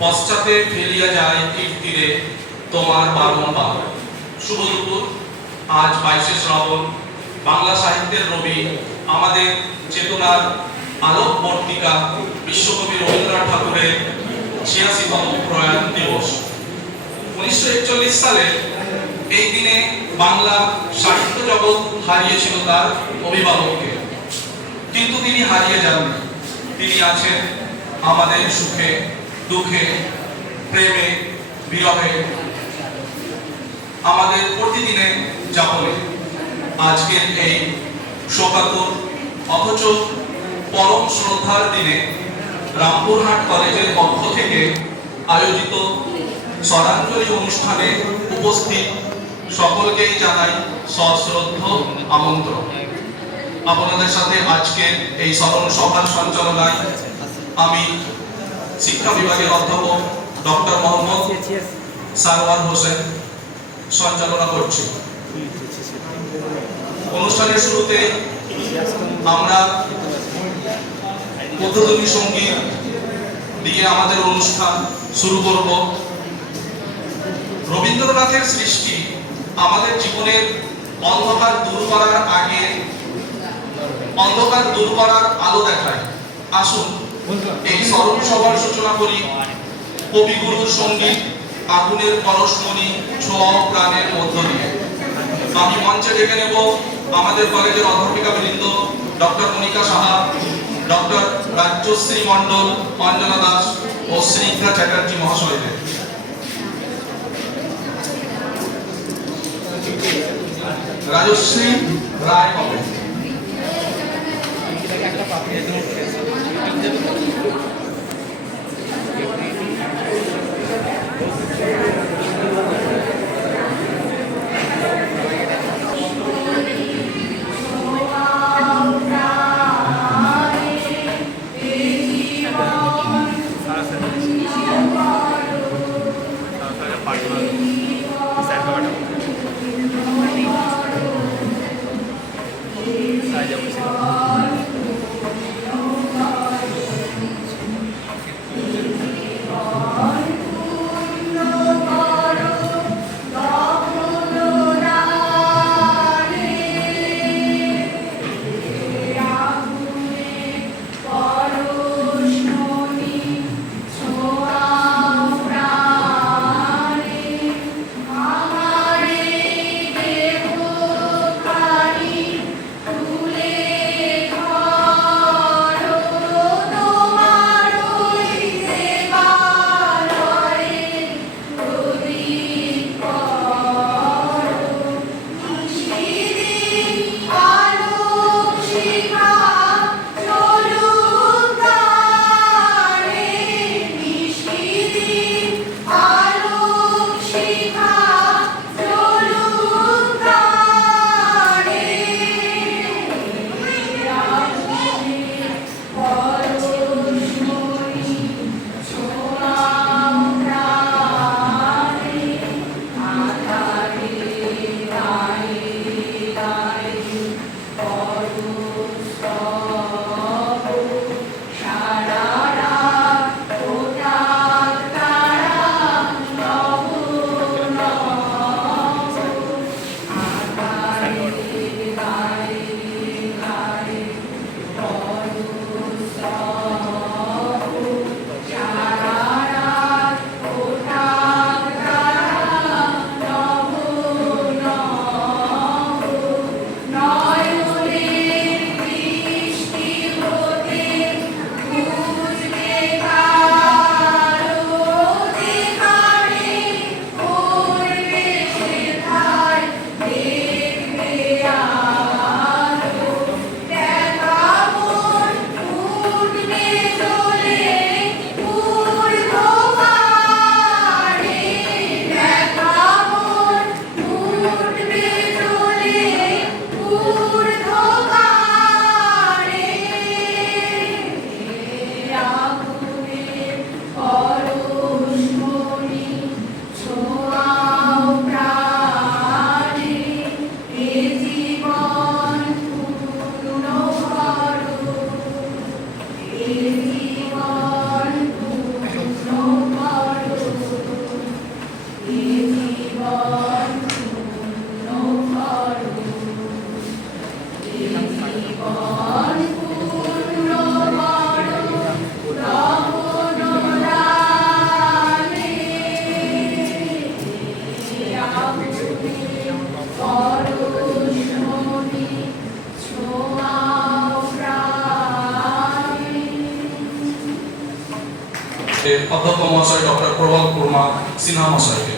পশ্চাতে ফেলিয়া যায় তীরে তোমার বারম্বার। শুভ দুপুর। আজ 22শে শ্রাবণ, বাংলা সাহিত্যের রবি, আমাদের চেতনার আলোকবর্তিকা বিশ্বকবি রবীন্দ্রনাথ ঠাকুরের 86তম প্রয়াণ দিবস। 1941 সালে এই দিনে বাংলা সাহিত্য জগৎ হারিয়েছিল তার অভিভাবককে, কিন্তু তিনি হারিয়ে যাননি। তিনি আছেন আমাদের সুখে, দুঃখে, প্রেমে, বিরহে, আমাদের প্রতিদিনের যাপনে। আজকের এই শোকাতুর অথচ পরম শ্রদ্ধার দিনে রামপুরহাট কলেজের পক্ষ থেকে আয়োজিত স্মরণাঞ্জলি অনুষ্ঠানে উপস্থিত সকলকেই জানাই সশ্রদ্ধ আমন্ত্রণ। আপনাদের সাথে আজকে এই স্মরণ সভার সঞ্চালনায় আমি শিক্ষা বিভাগের অধ্যাপক ডক্টর মোহাম্মদ সারওয়ার হোসেন সঞ্চালনা করছি। অনুষ্ঠানের শুরুতে আমরা উদ্বোধনী সঙ্গীত দিয়ে আমাদের অনুষ্ঠান শুরু করব। রবীন্দ্রনাথের সৃষ্টি আমাদের জীবনের অন্ধকার দূর করার আগে অন্ধকার দূর করার আলো দেখায়। আসুন এই স্মরণ সভার সূচনা করি কবিগুরুর সঙ্গীত আগুনের পরশমণি ছোঁয়া প্রাণের মধ্য দিয়ে। আমি মঞ্চে ডেকে নেব আমাদের কলেজের অধ্যাপিকা বৃন্দ ডক্টর মনিকা সাহা, ডক্টর রাজ্যশ্রী মণ্ডল, অঞ্জনা দাস ও স্নিগ্ধা চ্যাটার্জি মহাশয়দের। রাজশ্রী রায় হবে। অধ্যক্ষ মহাশয় ডক্টর প্রবল কুমার সিনহা মহাশয়কে।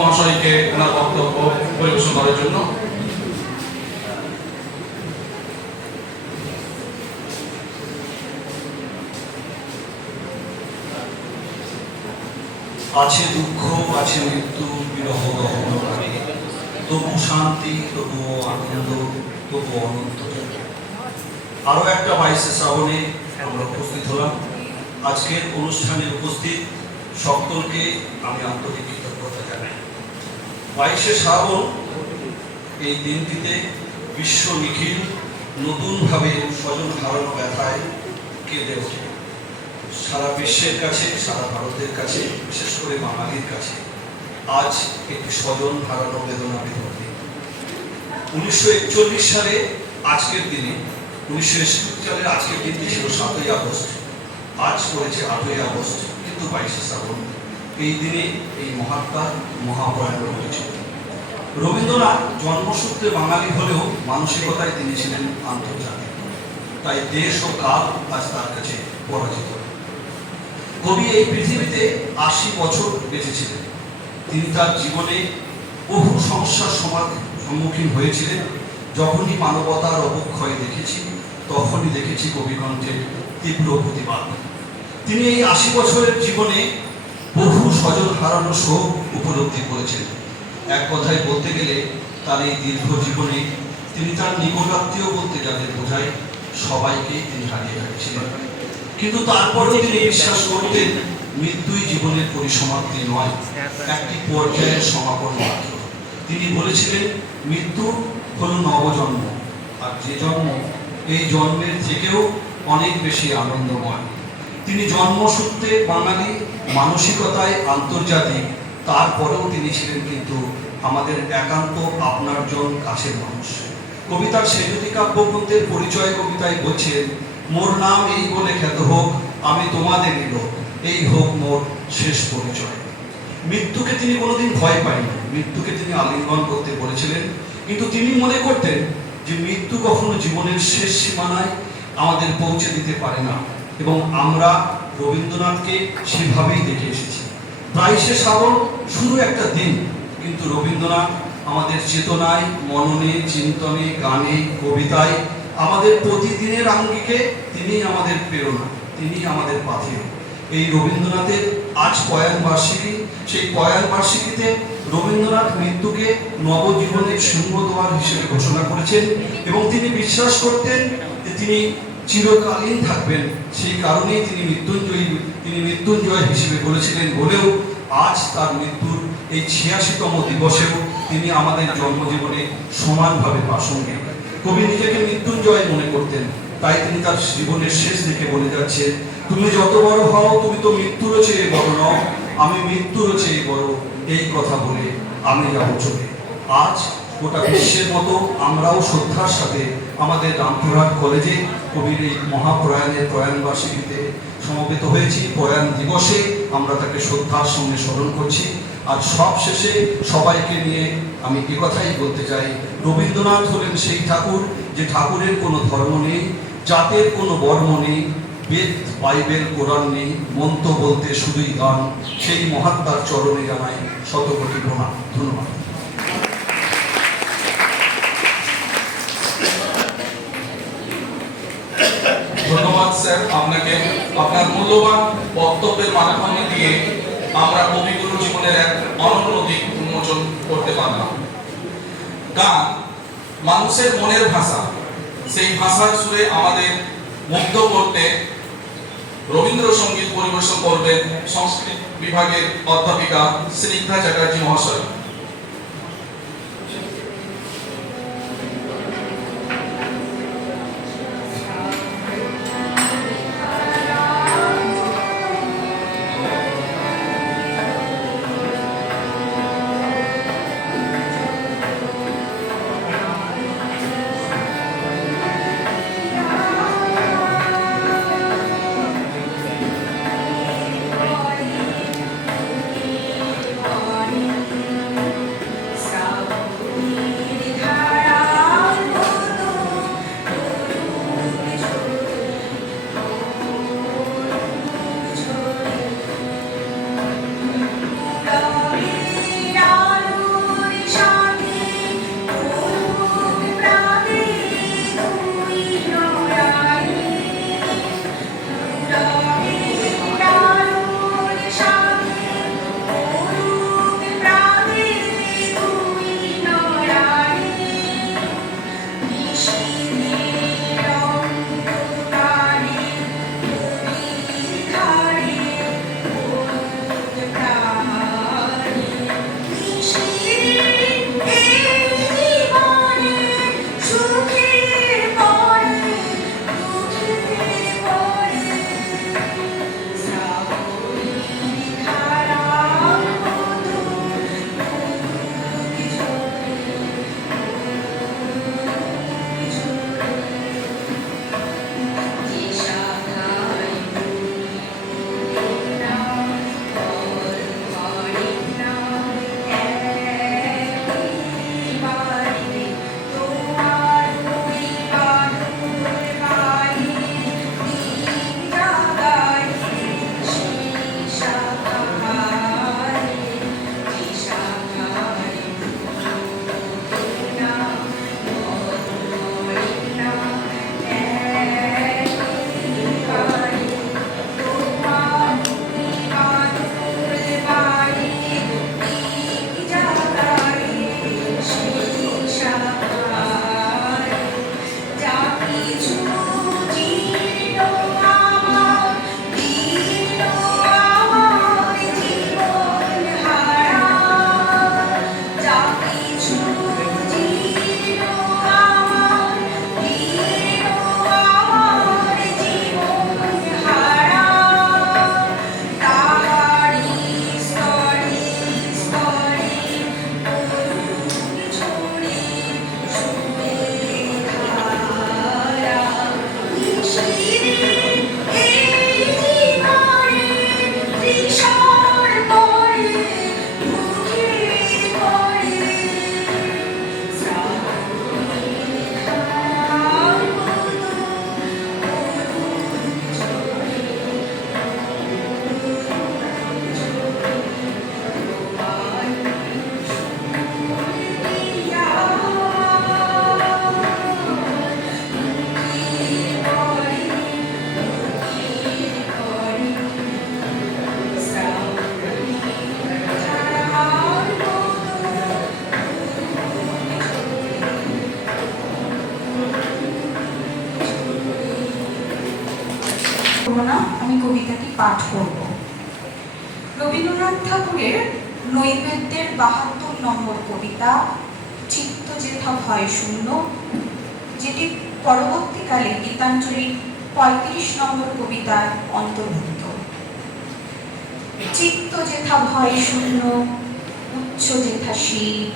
মহাশয়কে ওনার বক্তব্য পরিবেশন করার জন্য আছে দুঃখ, আছে মৃত্যু, বিরহ দহন করে, তবু শান্তি, তবুও আনন্দ, তবু অনন্ত। আরো একটা 22শে শ্রাবণে আমরা উপস্থিত হলাম। আজকের অনুষ্ঠানে উপস্থিত সকলকে আমি আন্তরিক কৃতজ্ঞতা জানাই। 22শে শ্রাবণ এই দিনটিতে বিশ্ব নিখিল নতুনভাবে স্বজন হারানো ব্যথায় কেঁদে ওঠে। সারা বিশ্বের কাছে, সারা ভারতের কাছে, বিশেষ করে বাঙালির কাছে আজ একটি স্বজন হারানো বেদনা বিধর দিন। 1941 সালে আজকের দিনে, 1961 সালের আজকের দিনটি ছিল 7ই আগস্ট, আজ পড়েছে 8ই আগস্ট, কিন্তু 22শে শ্রাবণ এই দিনে এই মহাত্মার মহাপ্রয়াণ ঘটেছিল। রবীন্দ্রনাথ জন্মসূত্রে বাঙালি হলেও মানসিকতায় তিনি ছিলেন আন্তর্জাতিক, তাই দেশ ও কাল আজ তার কাছে পরাজিত। কবি এই পৃথিবীতে 80 বছর বেঁচেছিলেন। তিনি তার জীবনে বহু সমস্যার সম্মুখীন হয়েছিলেন। যখনই মানবতার অবক্ষয় দেখেছি, তখনই দেখেছি কবিকণ্ঠের তীব্র প্রতিবাদ। তিনি এই 80 বছরের জীবনে বহু স্বজন হারানো শোক উপলব্ধি করেছেন। এক কথায় বলতে গেলে তার এই দীর্ঘ জীবনে তিনি তার নিকটাত্মীয় বলতে যাদের বোঝায় সবাইকে তিনি হারিয়ে ফেলেছিলেন। কিন্তু তারপরেও তিনি বিশ্বাস করতেন মৃত্যুই জীবনের পরিসমাপ্তি নয়, একটি পর্যায়ের সমাপন মাত্র। তিনি বলেছিলেন মৃত্যু হলো নবজন্ম, আর যে জন্ম এই জন্মের থেকেও অনেক বেশি আনন্দময়। তিনি জন্মসূত্রে বাঙালি, মানসিকতায় আন্তর্জাতিক, তারপরেও তিনি ছিলেন কিন্তু আমাদের একান্ত আপনার জন কাছের মানুষ। কবিতার সেজুতি কাব্যগ্রন্থের পরিচয় কবিতায় বলছেন, মোর নাম এই বলে খ্যাত হোক, আমি তোমাদেরই লোক, এই হোক মোর শেষ পরিচয়। মৃত্যুকে তিনি কোনোদিন ভয় পাইনি, মৃত্যুকে তিনি আলিঙ্গন করতে বলেছিলেন, কিন্তু তিনি মনে করতেন যে মৃত্যু কখনো জীবনের শেষ সীমানায় আমাদের পৌঁছে দিতে পারে না, এবং আমরা রবীন্দ্রনাথকে সেভাবেই দেখে এসেছি। 22শে শ্রাবণ শুধু একটা দিন, কিন্তু রবীন্দ্রনাথ আমাদের চেতনায়, মননে, চিন্তনে, গানে, কবিতায়, আমাদের প্রতিদিনের আঙ্গিকে তিনিই আমাদের প্রেরণা, তিনিই আমাদের পাথেয়। এই রবীন্দ্রনাথের আজ প্রয়াণ বার্ষিকী, সেই প্রয়াণ বার্ষিকীতে রবীন্দ্রনাথ মৃত্যুকে নবজীবনের সিংহদ্বার হিসেবে ঘোষণা করেছেন, এবং তিনি বিশ্বাস করতেন যে তিনি চিরকালীন থাকবেন। সেই কারণেই তিনি মৃত্যুঞ্জয় হিসেবে বলেছিলেন বলেও আজ তার মৃত্যুর এই 86তম দিবসেও তিনি আমাদের জন্মজীবনে সমানভাবে প্রাসঙ্গিক। কবি নিজেকে মৃত্যুঞ্জয় মনে করতেন, তাই তিনি তার জীবনের শেষ দিকে বলে যাচ্ছেন, তুমি যত বড় হও তুমি তো মৃত্যুরও চেয়ে বড় নও, আমি মৃত্যুরও চেয়ে বড়, এই কথা বলে আমি যাব চলে। আজ গোটা বিশ্বের মতো আমরাও শ্রদ্ধার সাথে আমাদের রামপুরহাট কলেজে কবির এই মহাপ্রয়াণের প্রয়াণবার্ষিকীতে সমবেত হয়েছি। প্রয়াণ দিবসে আমরা তাকে শ্রদ্ধার সঙ্গে স্মরণ করছি। আর সব শেষে সবাইকে নিয়ে আমি এ কথাই বলতে চাই, রবীন্দ্রনাথ হলেন সেই ঠাকুর যে ঠাকুরের কোনো ধর্ম নেই, জাতের কোনো বর্ম নেই, বেদ বাইবেল কোরআন নেই, মন্ত্র বলতে শুধুই গান। সেই মহাত্মার চরণে জানাই শতকোটি প্রণাম। ধন্যবাদ। ধন্যবাদ স্যার আপনাকে। আপনার মূল্যবান বক্তব্যের মাধ্যমে দিয়ে আমরা কবিগুরু জীবনের এক অনন্য দিক উন্মোচন করতে পারলাম। গান মানুষের মনের ভাষা, সেই ভাষার সুরে আমাদের মুগ্ধ করতে রবীন্দ্রসঙ্গীত পরিবেশন করবেন সংস্কৃত বিভাগের অধ্যাপিকা স্নিগ্ধা চ্যাটার্জি মহাশয়। আমি কবিতাটি পাঠ করব। রবীন্দ্রনাথ ঠাকুরের নৈবেদ্যের ৭২ নম্বর কবিতা চিত্ত যেথা ভয় শূন্য, যেটি পরবর্তীকালে গীতাঞ্জলির ৩৫ নম্বর কবিতার অন্তর্ভুক্ত। চিত্ত যেথা ভয় শূন্য, উচ্চ যেথা শিব,